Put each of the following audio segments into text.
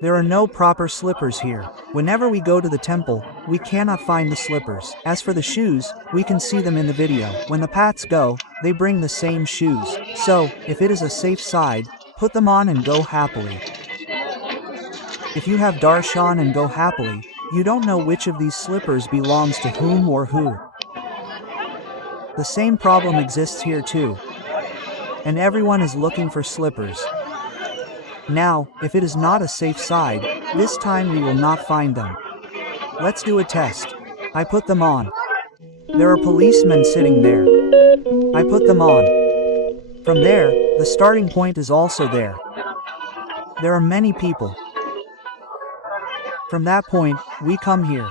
There are no proper slippers here. Whenever we go to the temple, we cannot find the slippers. As for the shoes, we can see them in the video. When the Pats go, they bring the same shoes. So, if it is a safe side, put them on and go happily. If you have darshan and go happily, you don't know which of these slippers belongs to whom or who. The same problem exists here too. And everyone is looking for slippers. Now, if it is not a safe side, this time we will not find them. Let's do a test. I put them on. There are policemen sitting there. I put them on. From there, the starting point is also there. There are many people. From that point, we come here.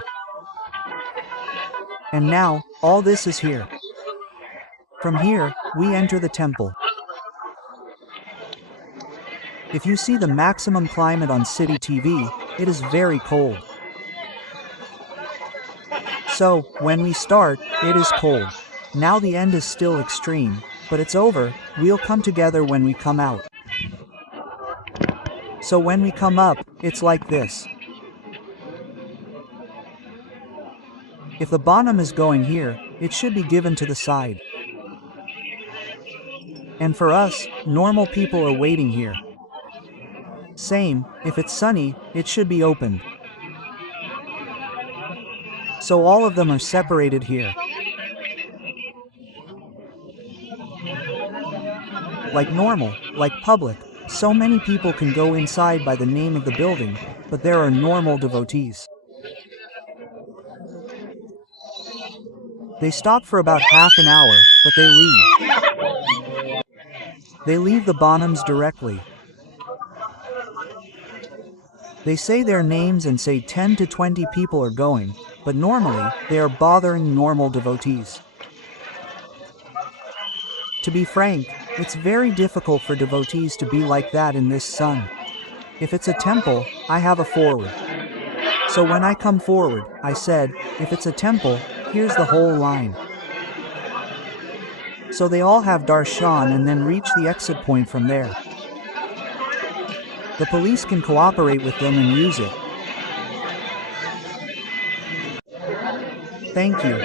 And now, all this is here. From here, we enter the temple. If you see the maximum climate on City TV, it is very cold. So, when we start, it is cold. Now the end is still extreme, but it's over, we'll come together when we come out. So when we come up, it's like this. If the Bonam is going here, it should be given to the side. And for us, normal people are waiting here. Same, if it's sunny, it should be opened. So all of them are separated here. Like normal, like public, so many people can go inside by the name of the building, but there are normal devotees. They stop for about half an hour, but they leave. They leave the Bonams directly. They say their names and say 10 to 20 people are going, but normally, they are bothering normal devotees. To be frank, it's very difficult for devotees to be like that in this sun. If it's a temple, I have a forward. So when I come forward, I said, if it's a temple, here's the whole line. So they all have darshan and then reach the exit point from there. The police can cooperate with them and use it. Thank you.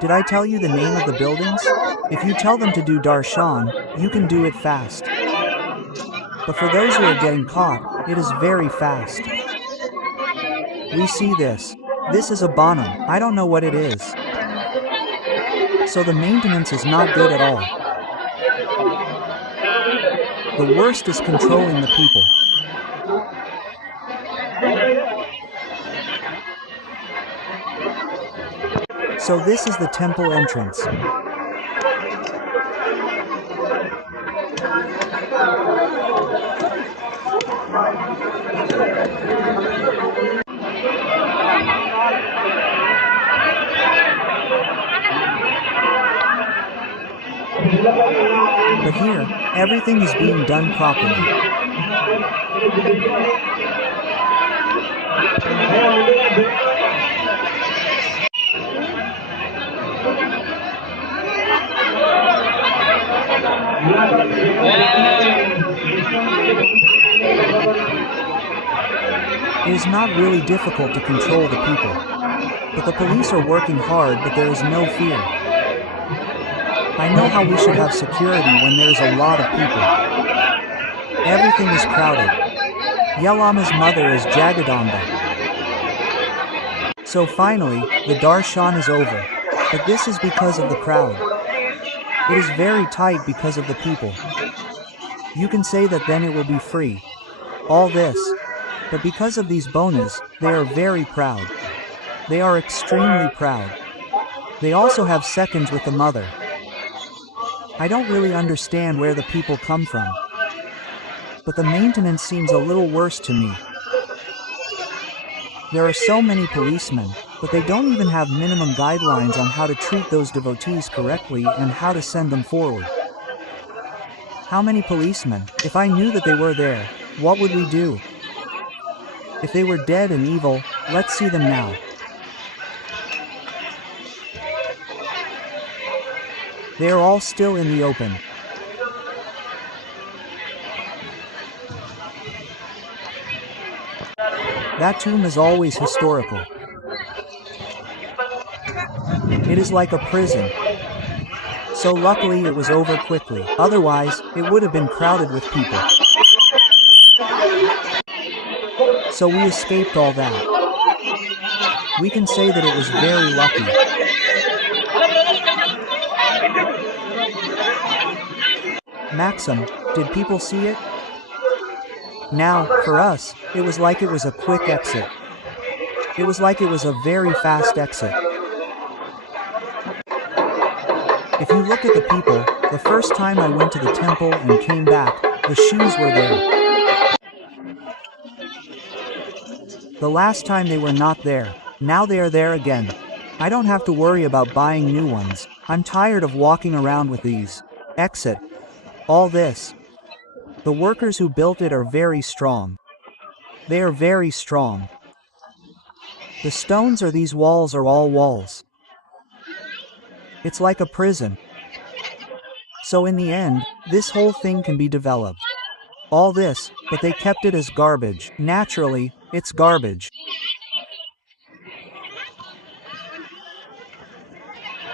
Did I tell you the name of the buildings? If you tell them to do darshan, you can do it fast. But for those who are getting caught, it is very fast. We see this. This is a Bonam. I don't know what it is. So the maintenance is not good at all. The worst is controlling the people. So this is the temple entrance. But here, everything is being done properly. It is not really difficult to control the people. But the police are working hard, but there is no fear. I know how we should have security when there is a lot of people. Everything is crowded. Yelama's mother is Jagadamba. So finally, the darshan is over. But this is because of the crowd. It is very tight because of the people. You can say that then it will be free. All this. But because of these bonas, they are very proud. They are extremely proud. They also have seconds with the mother. I don't really understand where the people come from. But the maintenance seems a little worse to me. There are so many policemen, but they don't even have minimum guidelines on how to treat those devotees correctly and how to send them forward. How many policemen? If I knew that they were there, what would we do? If they were dead and evil, let's see them now. They are all still in the open. That tomb is always historical. It is like a prison. So luckily it was over quickly, otherwise, it would have been crowded with people. So we escaped all that. We can say that it was very lucky. Maxim, did people see it? Now, for us, it was like it was a quick exit. It was like it was a very fast exit. If you look at the people, the first time I went to the temple and came back, the shoes were there. The last time they were not there. Now they are there again. I don't have to worry about buying new ones. I'm tired of walking around with these. Exit. All this. The workers who built it are very strong. They are very strong. The stones or these walls are all walls. It's like a prison. So in the end, this whole thing can be developed. All this, but they kept it as garbage. Naturally, it's garbage.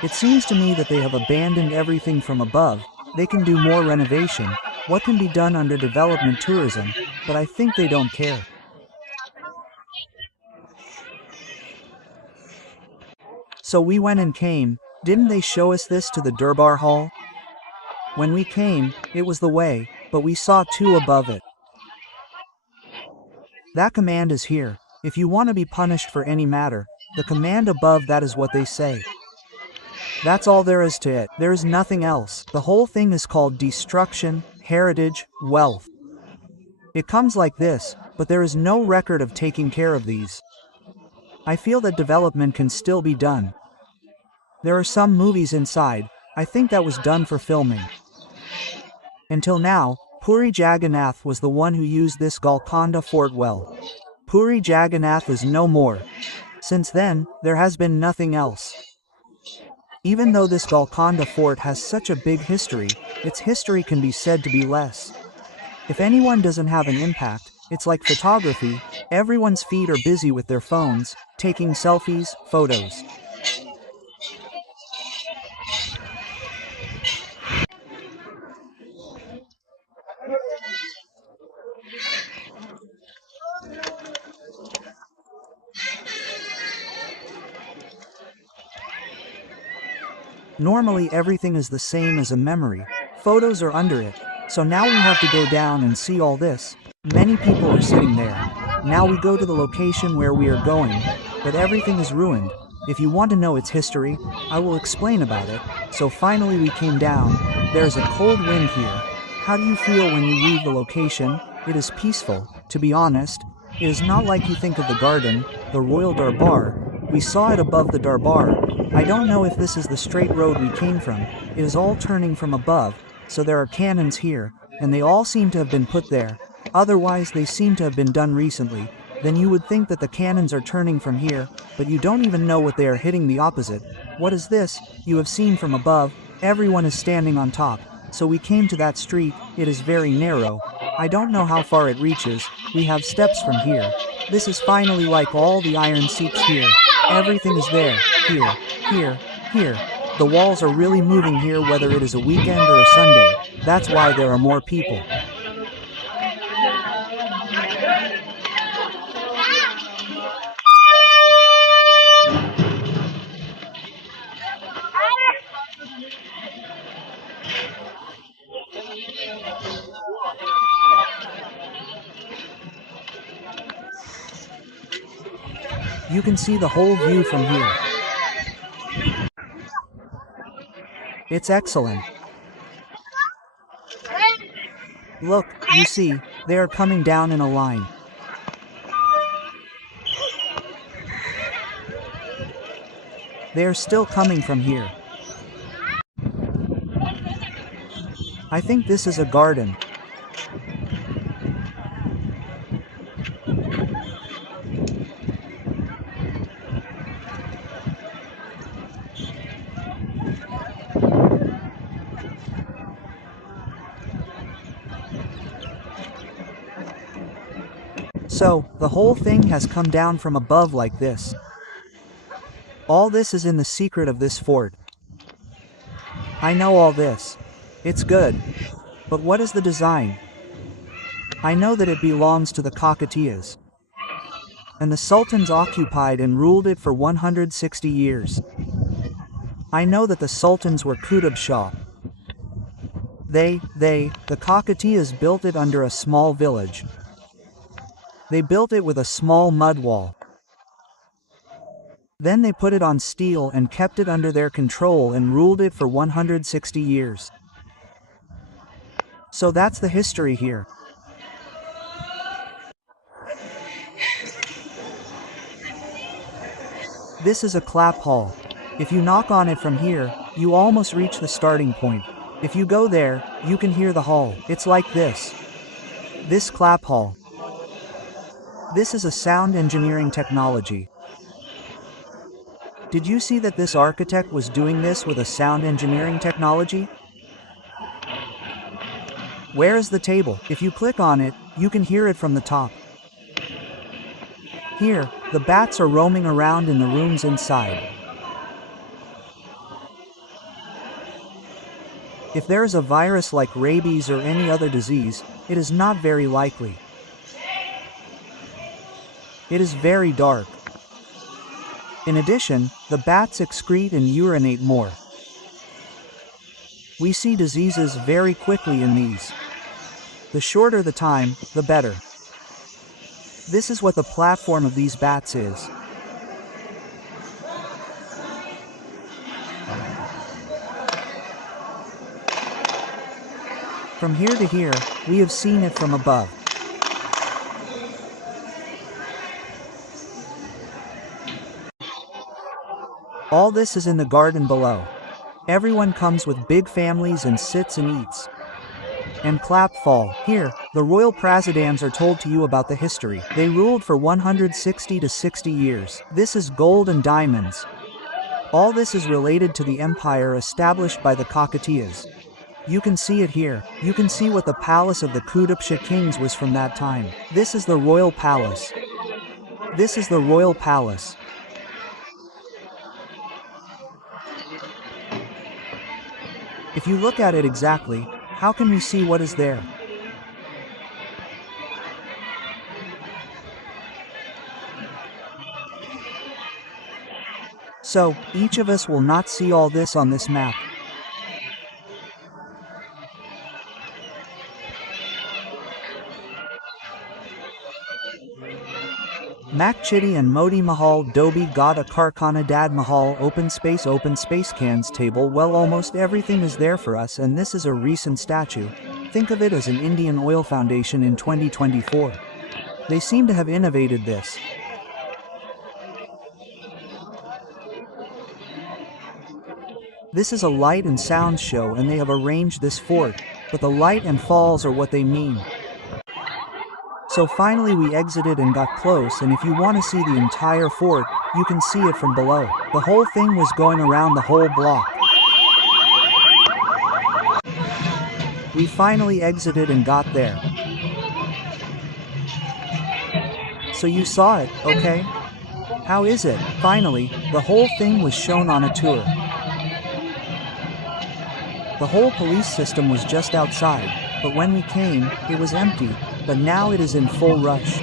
It seems to me that they have abandoned everything from above. They can do more renovation, what can be done under development tourism, but I think they don't care. So we went and came. Didn't they show us this to the Durbar Hall? When we came, it was the way, but we saw two above it. That command is here. If you want to be punished for any matter, the command above that is what they say. That's all there is to it. There is nothing else. The whole thing is called destruction, heritage, wealth. It comes like this, but there is no record of taking care of these. I feel that development can still be done. There are some movies inside. I think that was done for filming. Until now, Puri Jagannath was the one who used this Golconda Fort well. Puri Jagannath is no more. Since then, there has been nothing else. Even though this Golconda Fort has such a big history, its history can be said to be less. If anyone doesn't have an impact, it's like photography, everyone's feet are busy with their phones, taking selfies, photos. Normally everything is the same as a memory. Photos are under it. So now we have to go down and see all this. Many people are sitting there. Now we go to the location where we are going, but everything is ruined. If you want to know its history, I will explain about it. So finally we came down. There is a cold wind here. How do you feel when you leave the location? It is peaceful. To be honest, it is not like you think of the garden, the Royal Darbar. We saw it above the Darbar. I don't know if this is the straight road we came from. It is all turning from above, so there are cannons here, and they all seem to have been put there. Otherwise they seem to have been done recently. Then you would think that the cannons are turning from here, but you don't even know what they are hitting the opposite. What is this? You have seen from above, everyone is standing on top. So we came to that street, it is very narrow. I don't know how far it reaches, we have steps from here. This is finally like all the iron seats here. Everything is there, here, here, here. The walls are really moving here whether it is a weekend or a Sunday. That's why there are more people. You can see the whole view from here. It's excellent. Look, you see, they are coming down in a line. They are still coming from here. I think this is a garden. So, the whole thing has come down from above like this. All this is in the secret of this fort. I know all this. It's good. But what is the design? I know that it belongs to the Kakatiyas. And the sultans occupied and ruled it for 160 years. I know that the sultans were Qutb Shah. The Kakatiyas built it under a small village. They built it with a small mud wall. Then they put it on steel and kept it under their control and ruled it for 160 years. So that's the history here. This is a clap hall. If you knock on it from here, you almost reach the starting point. If you go there, you can hear the hall. It's like this. This clap hall. This is a sound engineering technology. Did you see that this architect was doing this with a sound engineering technology? Where is the table? If you click on it, you can hear it from the top. Here, the bats are roaming around in the rooms inside. If there is a virus like rabies or any other disease, it is not very likely. It is very dark. In addition, the bats excrete and urinate more. We see diseases very quickly in these. The shorter the time, the better. This is what the platform of these bats is. From here to here, we have seen it from above. All this is in the garden below. Everyone comes with big families and sits and eats. And clap fall. Here, the royal prasidams are told to you about the history. They ruled for 160 to 60 years. This is gold and diamonds. All this is related to the empire established by the Kakatiyas. You can see it here. You can see what the palace of the Qutb Shah kings was from that time. This is the royal palace. This is the royal palace. If you look at it exactly, how can we see what is there? So, each of us will not see all this on this map. Makchidi and Modi Mahal Dobi got a Karkhana Dad Mahal open space cans table. Well, almost everything is there for us, and this is a recent statue. Think of it as an Indian Oil Foundation in 2024. They seem to have innovated this. This is a light and sound show, and they have arranged this fort, but the light and falls are what they mean. So finally we exited and got close, and if you want to see the entire fort, you can see it from below. The whole thing was going around the whole block. We finally exited and got there. So you saw it, okay? How is it? Finally, the whole thing was shown on a tour. The whole police system was just outside, but when we came, it was empty, but now it is in full rush.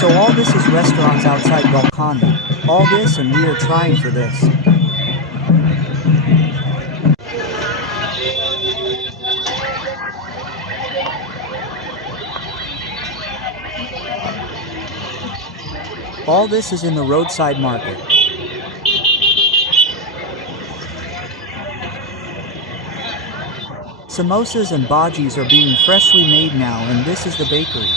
So all this is restaurants outside Golconda. All this, and we are trying for this. All this is in the roadside market. Samosas and bhajis are being freshly made now, and this is the bakery.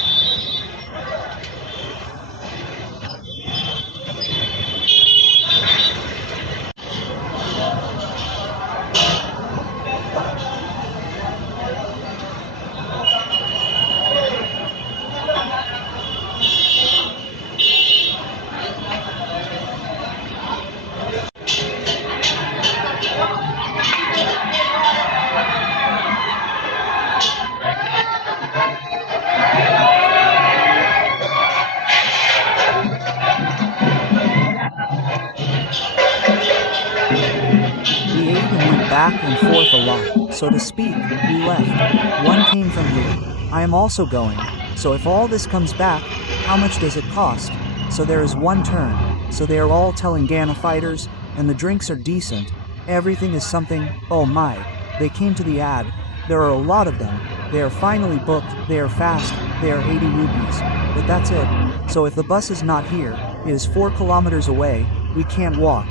back and forth a lot, so to speak. We left. One came from here. I am also going. So if all this comes back, how much does it cost? So there is one turn. So they are all Telangana fighters, and the drinks are decent. Everything is something. Oh my. They came to the ad. There are a lot of them. They are finally booked. They are fast. They are 80 rupees. But that's it. So if the bus is not here, it is 4 kilometers away. We can't walk.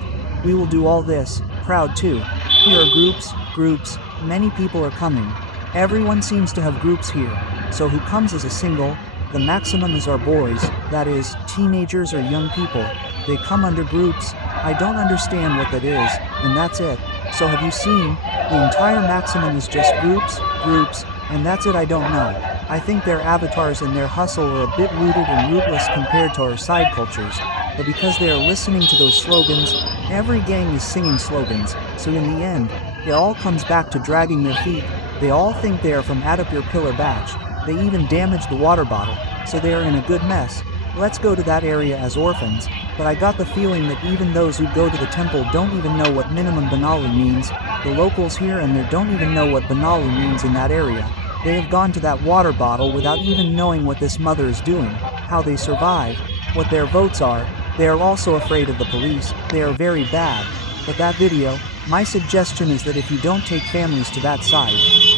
We will do all this. Crowd too. Here are groups. Many people are coming. Everyone seems to have groups here. So who comes as a single? The maximum is our boys, that is, teenagers or young people. They come under groups. I don't understand what that is, and that's it. So have you seen? The entire maximum is just groups, and that's it. I don't know. I think their avatars and their hustle are a bit rooted and rootless compared to our side cultures. But because they are listening to those slogans, every gang is singing slogans, so in the end, it all comes back to dragging their feet. They all think they are from Adapur Pillar batch. They even damaged the water bottle, so they are in a good mess. Let's go to that area as orphans, but I got the feeling that even those who go to the temple don't even know what minimum Bonalu means. The locals here and there don't even know what Bonalu means in that area. They have gone to that water bottle without even knowing what this mother is doing, how they survive, what their votes are. They are also afraid of the police. They are very bad. But that video, my suggestion is that if you don't take families to that side,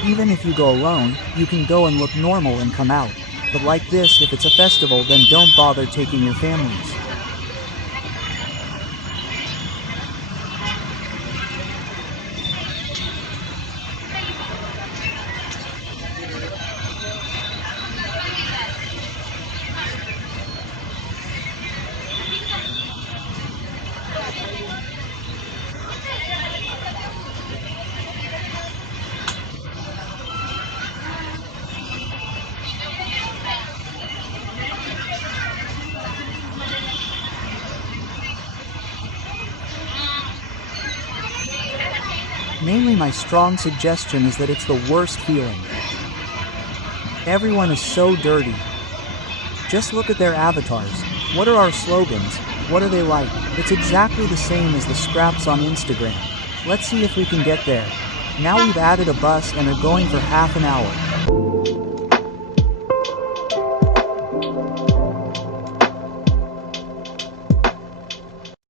even if you go alone, you can go and look normal and come out. But like this, if it's a festival, then don't bother taking your families. Mainly my strong suggestion is that it's the worst feeling. Everyone is so dirty. Just look at their avatars. What are our slogans? What are they like? It's exactly the same as the scraps on Instagram. Let's see if we can get there. Now we've added a bus and are going for half an hour.